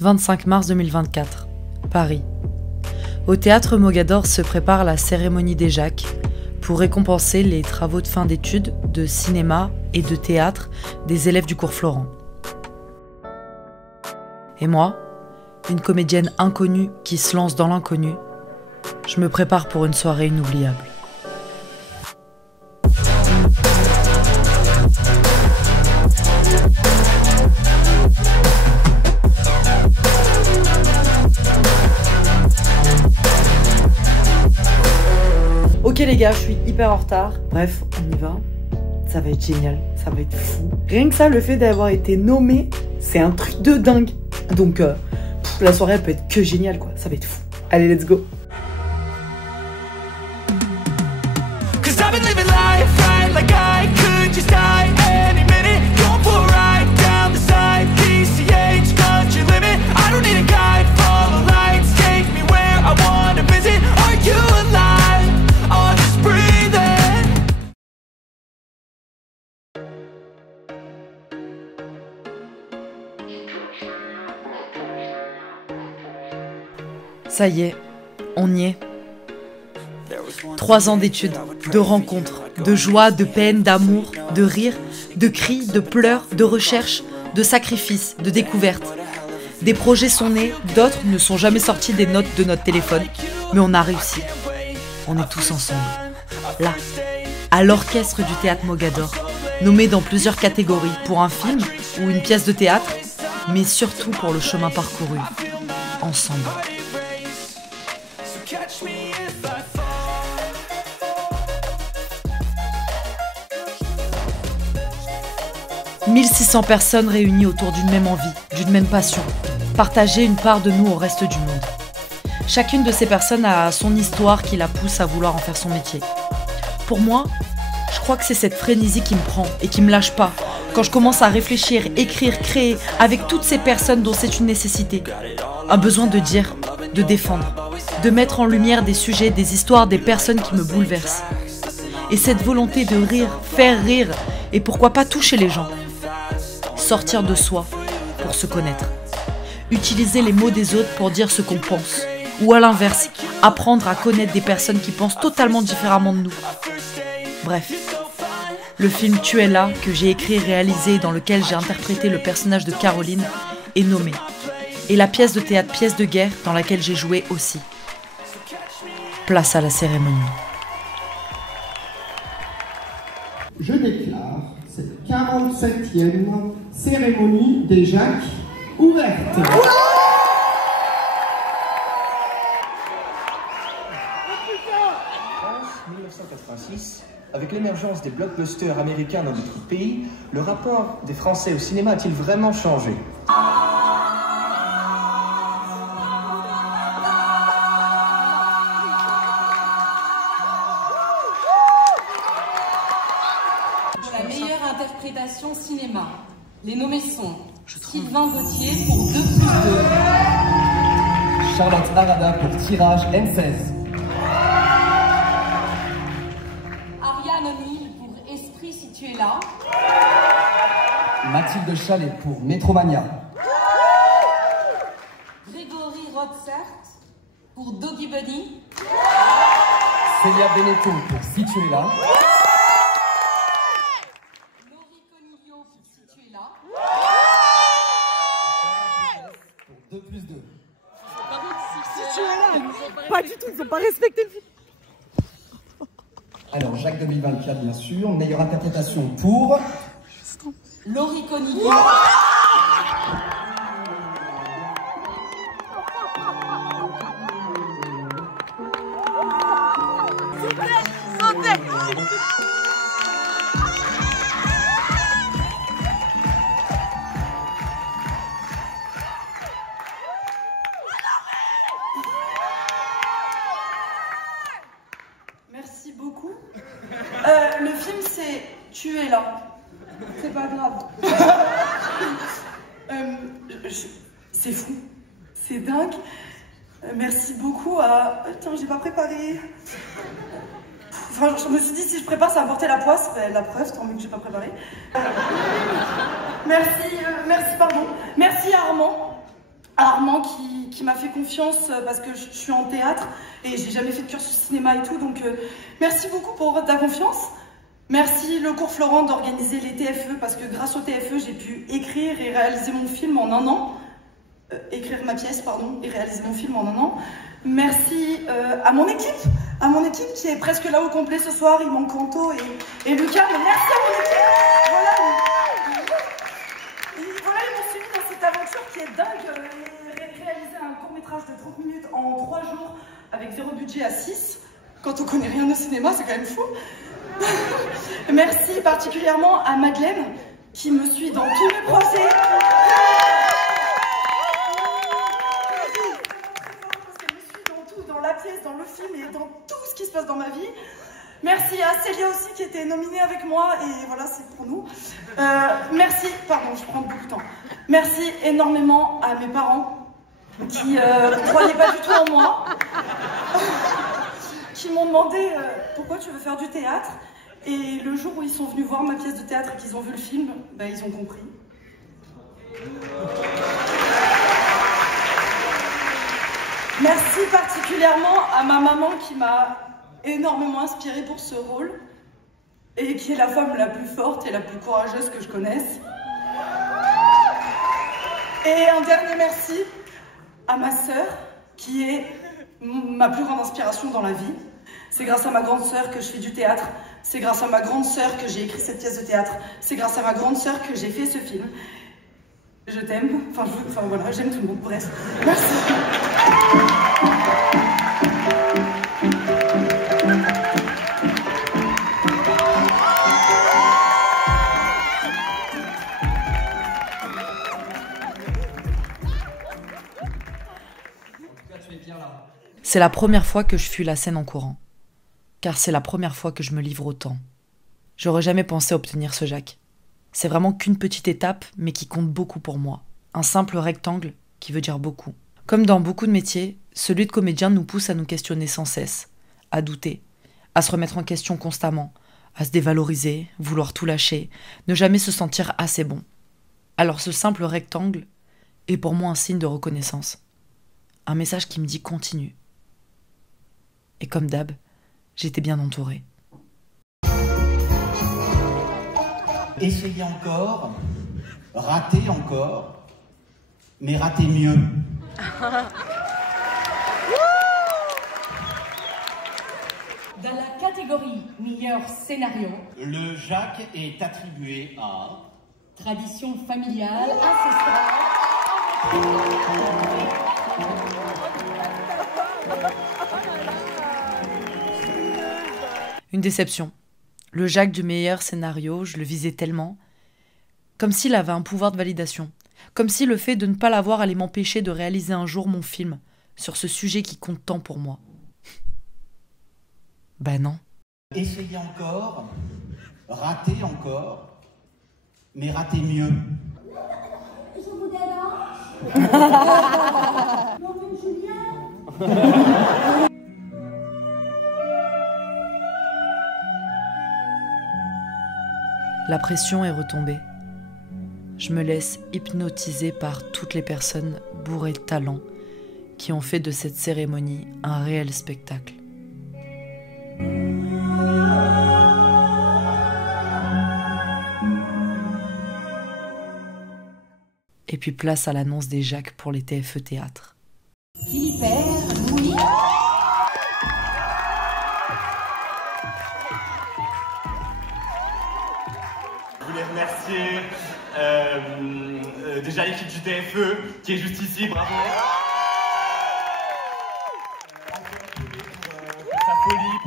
25 mars 2024, Paris. Au théâtre Mogador se prépare la cérémonie des Jacques pour récompenser les travaux de fin d'études de cinéma et de théâtre des élèves du cours Florent. Et moi, une comédienne inconnue qui se lance dans l'inconnu, je me prépare pour une soirée inoubliable. Ok les gars, je suis hyper en retard. Bref, on y va. Ça va être génial, ça va être fou. Rien que ça, le fait d'avoir été nommé, c'est un truc de dingue. Donc la soirée elle peut être que géniale quoi, ça va être fou. Allez, let's go. Ça y est, on y est. 3 ans d'études, de rencontres, de joie, de peine, d'amour, de rire, de cris, de pleurs, de recherches, de sacrifices, de découvertes. Des projets sont nés, d'autres ne sont jamais sortis des notes de notre téléphone. Mais on a réussi. On est tous ensemble. Là, à l'orchestre du théâtre Mogador, nommé dans plusieurs catégories pour un film ou une pièce de théâtre, mais surtout pour le chemin parcouru. Ensemble. 1600 personnes réunies autour d'une même envie, d'une même passion, partager une part de nous au reste du monde. Chacune de ces personnes a son histoire qui la pousse à vouloir en faire son métier. Pour moi, je crois que c'est cette frénésie qui me prend et qui me lâche pas quand je commence à réfléchir, écrire, créer avec toutes ces personnes dont c'est une nécessité. Un besoin de dire, de défendre, de mettre en lumière des sujets, des histoires, des personnes qui me bouleversent. Et cette volonté de rire, faire rire et pourquoi pas toucher les gens. Sortir de soi pour se connaître. Utiliser les mots des autres pour dire ce qu'on pense. Ou à l'inverse, apprendre à connaître des personnes qui pensent totalement différemment de nous. Bref, le film Tu es là, que j'ai écrit et réalisé et dans lequel j'ai interprété le personnage de Caroline, est nommé. Et la pièce de théâtre Pièce de guerre, dans laquelle j'ai joué aussi. Place à la cérémonie. Je déclare cette 47e cérémonie des Jacques ouverte. En 1986, avec l'émergence des blockbusters américains dans notre pays, le rapport des Français au cinéma a-t-il vraiment changé ? Interprétation cinéma. Les nommés sont Sylvain Gauthier pour 2+2. Charlotte Harada pour Tirage M16. Ariane O'Neill pour Esprit si tu es là. Mathilde Chalet pour Métromania. Grégory Rotzert pour Doggy Bunny. Célia Benetton pour Si tu es là. Pour 2+2. Si tu es là, pas du tout, ils n'ont pas respecté le film. Alors, Jacques 2024, bien sûr. Meilleure interprétation pour... Laurie Coniglio. Merci beaucoup. Le film c'est Tu es là. C'est pas grave. C'est fou. C'est dingue. Merci beaucoup à... Attends, j'ai pas préparé. Enfin, je me suis dit, si je prépare, ça va porter la poisse. Ben, la preuve, tant mieux que j'ai pas préparé. Merci, pardon. Merci à Armand. à Armand qui m'a fait confiance parce que je suis en théâtre et j'ai jamais fait de cursus cinéma et tout, donc merci beaucoup pour ta confiance. Merci le cours Florent d'organiser les TFE parce que grâce au TFE j'ai pu écrire et réaliser mon film en 1 an. Écrire ma pièce, pardon, et réaliser mon film en 1 an. Merci à mon équipe qui est presque là au complet ce soir. Il manque Anto et Lucas, mais merci à mon équipe. Voilà, ils m'ont suivi dans cette aventure qui est dingue. Réaliser un court-métrage de 30 minutes en 3 jours avec 0 budget à 6. Quand on connaît rien au cinéma, c'est quand même fou. Merci particulièrement à Madeleine qui me suit dans tous mes projets. Dans la pièce, dans le film et dans tout ce qui se passe dans ma vie. Merci à Célia aussi qui était nominée avec moi et voilà, c'est pour nous. Merci, pardon, je prends beaucoup de temps. Merci énormément à mes parents qui ne croyaient pas du tout en moi, qui m'ont demandé pourquoi tu veux faire du théâtre. Et le jour où ils sont venus voir ma pièce de théâtre et qu'ils ont vu le film, ben, ils ont compris. Merci particulièrement à ma maman qui m'a énormément inspirée pour ce rôle et qui est la femme la plus forte et la plus courageuse que je connaisse. Et un dernier merci à ma sœur qui est ma plus grande inspiration dans la vie. C'est grâce à ma grande sœur que je fais du théâtre. C'est grâce à ma grande sœur que j'ai écrit cette pièce de théâtre. C'est grâce à ma grande sœur que j'ai fait ce film. Je t'aime. Enfin voilà, j'aime tout le monde. Bref. Merci. C'est la première fois que je fuis la scène en courant. Car c'est la première fois que je me livre autant. J'aurais jamais pensé obtenir ce Jacques. C'est vraiment qu'une petite étape, mais qui compte beaucoup pour moi. Un simple rectangle qui veut dire beaucoup. Comme dans beaucoup de métiers, celui de comédien nous pousse à nous questionner sans cesse, à douter, à se remettre en question constamment, à se dévaloriser, vouloir tout lâcher, ne jamais se sentir assez bon. Alors ce simple rectangle est pour moi un signe de reconnaissance. Un message qui me dit continue. Et comme d'hab, j'étais bien entourée. Essayez encore, ratez encore, mais ratez mieux. Dans la catégorie meilleur scénario, Le Jacques est attribué à... tradition familiale, ancestrale. Une déception. Le Jacques du meilleur scénario, je le visais tellement. Comme s'il avait un pouvoir de validation. Comme si le fait de ne pas l'avoir allait m'empêcher de réaliser un jour mon film sur ce sujet qui compte tant pour moi. Ben non. Essayez encore, ratez encore, mais ratez mieux. Je vous dérange. Mon nom Julien. La pression est retombée. Je me laisse hypnotiser par toutes les personnes bourrées de talent qui ont fait de cette cérémonie un réel spectacle. Et puis place à l'annonce des Jacques pour les TFE Théâtre. Philibert Mouly. Je voulais remercier déjà l'équipe du TFE qui est juste ici, bravo. Pour sa folie.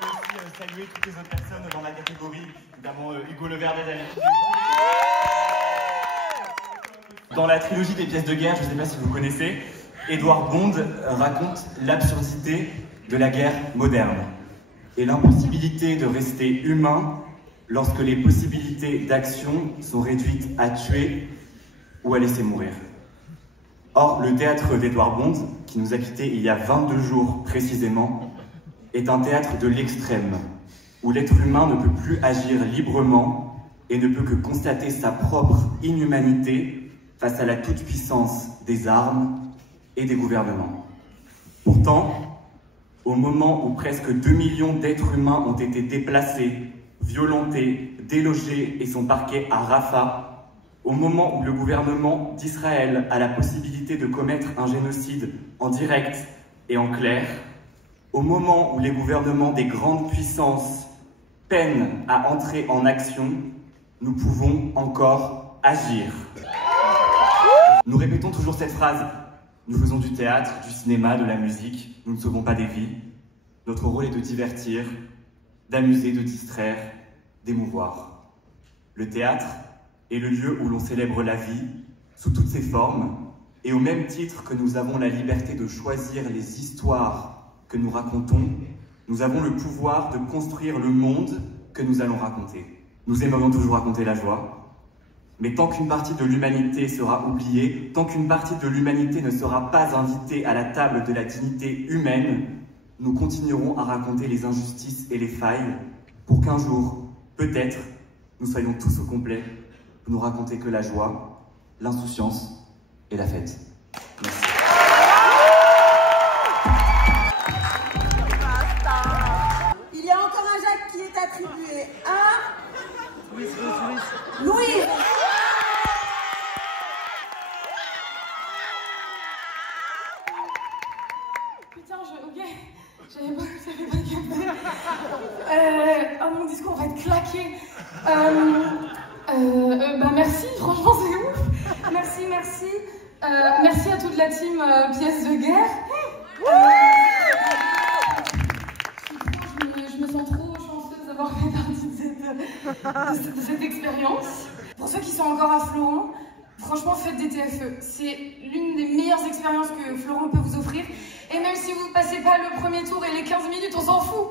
Je voulais aussi saluer toutes les autres personnes dans la catégorie, notamment Hugo Le Verdet avec qui dans la trilogie des pièces de guerre, je ne sais pas si vous connaissez, Edouard Bond raconte l'absurdité de la guerre moderne et l'impossibilité de rester humain lorsque les possibilités d'action sont réduites à tuer ou à laisser mourir. Or, le théâtre d'Edouard Bond, qui nous a quittés il y a 22 jours précisément, est un théâtre de l'extrême, où l'être humain ne peut plus agir librement et ne peut que constater sa propre inhumanité face à la toute-puissance des armes et des gouvernements. Pourtant, au moment où presque 2 millions d'êtres humains ont été déplacés, violentés, délogés et sont parqués à Rafah, au moment où le gouvernement d'Israël a la possibilité de commettre un génocide en direct et en clair, au moment où les gouvernements des grandes puissances peinent à entrer en action, nous pouvons encore agir. Nous répétons toujours cette phrase. Nous faisons du théâtre, du cinéma, de la musique. Nous ne sauvons pas des vies. Notre rôle est de divertir, d'amuser, de distraire, d'émouvoir. Le théâtre est le lieu où l'on célèbre la vie, sous toutes ses formes, et au même titre que nous avons la liberté de choisir les histoires que nous racontons, nous avons le pouvoir de construire le monde que nous allons raconter. Nous aimerions toujours raconter la joie, mais tant qu'une partie de l'humanité sera oubliée, tant qu'une partie de l'humanité ne sera pas invitée à la table de la dignité humaine, nous continuerons à raconter les injustices et les failles pour qu'un jour, peut-être, nous soyons tous au complet pour nous raconter que la joie, l'insouciance et la fête. Merci. Il y a encore un Jacques qui est attribué à... Louis. Putain, ok, j'avais pas capté. Mon discours va être claqué. Bah merci, franchement c'est ouf. Merci. Merci à toute la team Pièce de guerre. Je me sens trop chanceuse d'avoir fait partie de cette expérience. Pour ceux qui sont encore à Florent, franchement faites des TFE. C'est l'une des meilleures expériences que Florent peut vous offrir. Et même si vous ne passez pas le premier tour et les 15 minutes, on s'en fout.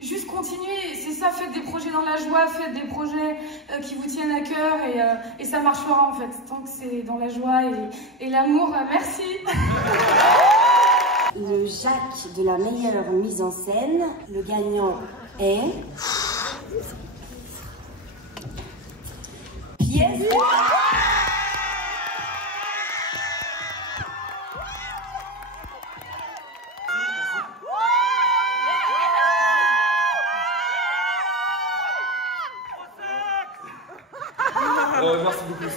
Juste continuez, c'est ça, faites des projets dans la joie, faites des projets qui vous tiennent à cœur et ça marchera en fait, tant que c'est dans la joie et l'amour. Merci. Le Jacques de la meilleure mise en scène, le gagnant est... Pièce de guerre. Merci beaucoup,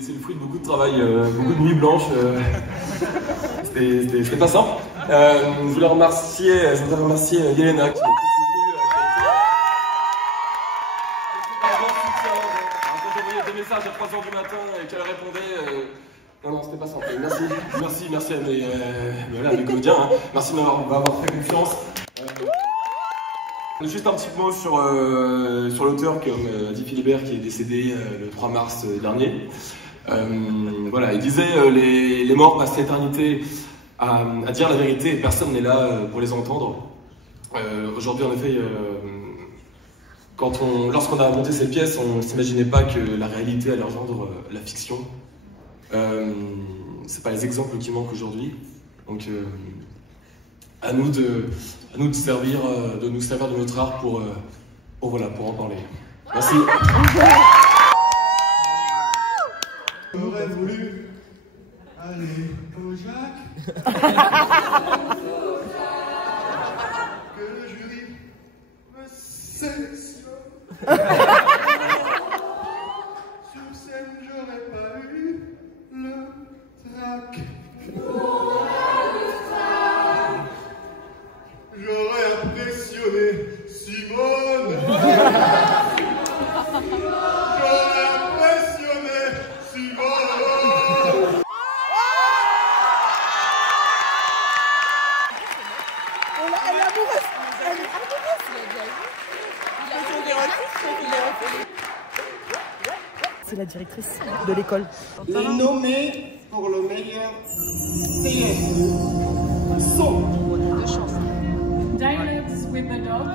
c'est le fruit de beaucoup de travail, beaucoup de nuits blanches. C'était pas simple. Je voudrais remercier Yelena qui est venue. Quand j'envoyais des messages à 3h du matin et qu'elle répondait. Non, c'était pas simple. Merci à mes comédiens. Hein. Merci de m'avoir fait confiance. Juste un petit mot sur l'auteur, comme dit Philibert, qui est décédé le 3 mars dernier. Voilà, il disait les morts passent l'éternité à dire la vérité et personne n'est là pour les entendre. Aujourd'hui, en effet, lorsqu'on a monté cette pièce, on ne s'imaginait pas que la réalité allait rejoindre la fiction. C'est pas les exemples qui manquent aujourd'hui. Donc, à nous de nous servir de notre art pour en parler. Merci. J'aurais voulu aller au Jacques. Que le jury me sélectionne. Sur scène, j'aurais pas eu le trac. J'aurais impressionné Simone. J'aurais impressionné Simone. Elle est amoureuse. Elle est amoureuse. C'est la directrice de l'école. Les nommés pour le meilleur TFE sont... Dialogues with the Dog.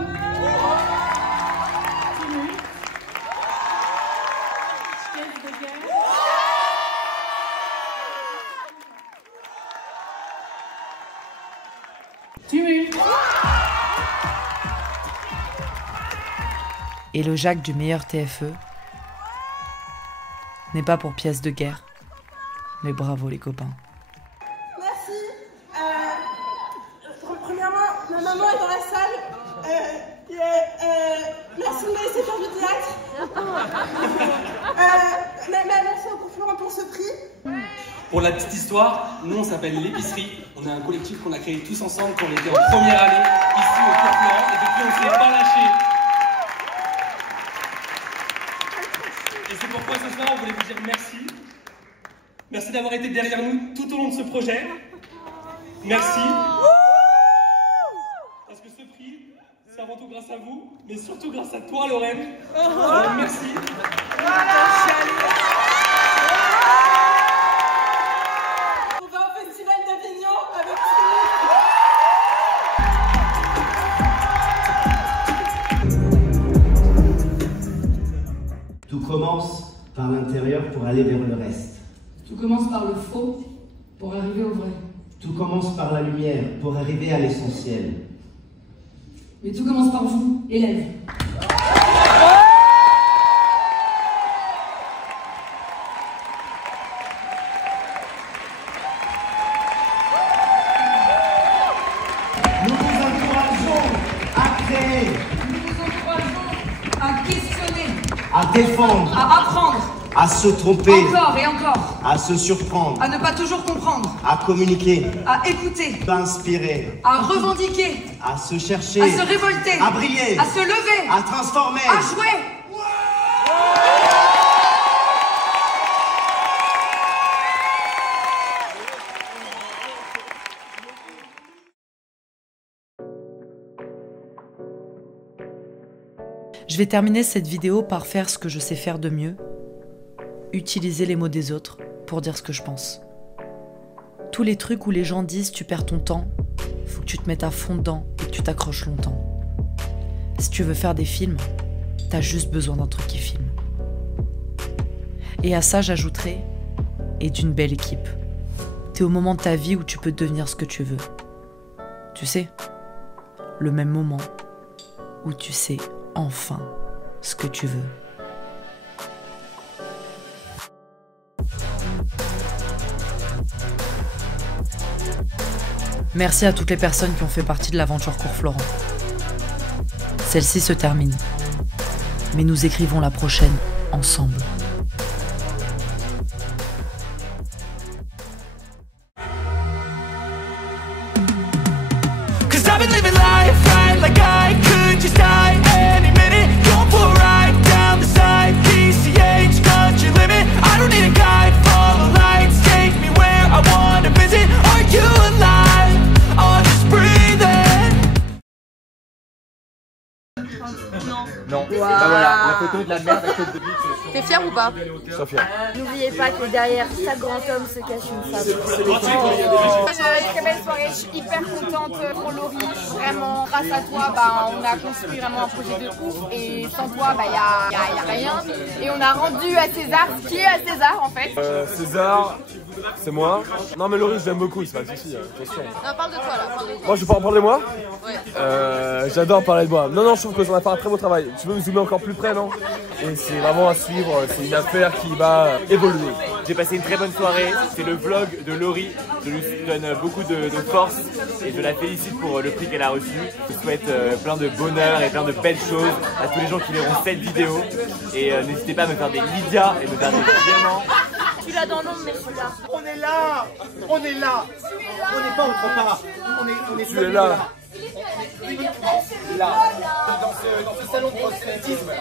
Pièce de guerre. Tumulte. Et le Jacques du meilleur TFE n'est pas pour Pièce de guerre, Mais bravo les copains. Merci. Premièrement, ma maman est dans la salle. Merci de me laisser faire du théâtre. Merci au cours Florent pour ce prix. Pour la petite histoire, nous on s'appelle l'Épicerie. On est un collectif qu'on a créé tous ensemble quand on était en première année ici au cours Florent et depuis on ne s'est pas lâché. Et c'est pourquoi ce soir on voulait vous dire merci. Merci d'avoir été derrière nous tout au long de ce projet. Merci. Parce que ce prix, c'est avant tout grâce à vous, mais surtout grâce à toi, Lorraine. Alors, merci. On va au Festival d'Avignon avec Tout commence par l'intérieur pour aller vers le reste. Tout commence par le faux pour arriver au vrai. Tout commence par la lumière pour arriver à l'essentiel. Mais tout commence par vous, élèves. Nous vous encourageons à créer. Nous vous encourageons à questionner, À défendre. à apprendre, À se tromper. encore et encore, À se surprendre. à ne pas toujours comprendre, À communiquer. à écouter, À inspirer. à revendiquer, À se chercher. à se révolter, À briller. à se lever, À transformer. à jouer. Je vais terminer cette vidéo par faire ce que je sais faire de mieux, utiliser les mots des autres pour dire ce que je pense. Tous les trucs où les gens disent tu perds ton temps, faut que tu te mettes à fond dedans et que tu t'accroches longtemps. Si tu veux faire des films, t'as juste besoin d'un truc qui filme. Et à ça j'ajouterai, et d'une belle équipe. T'es au moment de ta vie où tu peux devenir ce que tu veux. Tu sais, le même moment où tu sais enfin ce que tu veux. Merci à toutes les personnes qui ont fait partie de l'aventure Cours Florent. Celle-ci se termine, mais nous écrivons la prochaine ensemble. Non. Wow. Bah voilà, la photo de la merde à côté de lui. T'es fier ou pas? Sois fier. N'oubliez pas que derrière chaque grand homme se cache une femme. Très belle soirée, je suis hyper contente pour Laurie. Vraiment, grâce à toi, on a construit vraiment un projet de ouf. Et sans toi, y a rien. Et on a rendu à César ce qui est à César en fait. César, c'est moi. Non mais Laurie, je l'aime beaucoup, c'est pas un souci, attention. Non, parle de toi là. Parle de toi. Moi, je peux en parler de moi? Ouais. J'adore parler de moi. Non, je trouve que ça a fait un très beau travail. Tu veux me zoomer encore plus près, non? Et c'est vraiment à suivre, c'est une affaire qui va évoluer. J'ai passé une très bonne soirée, c'est le vlog de Laurie, je lui donne beaucoup de force et je la félicite pour le prix qu'elle a reçu. Je souhaite plein de bonheur et plein de belles choses à tous les gens qui verront cette vidéo et n'hésitez pas à me faire des Lydia et me faire des diamants. Tu l'as dans l'ombre, mais je suis là. On est là. On est là. On n'est pas autre part. On est Tu es là. Là, dans ce salon de prospectisme.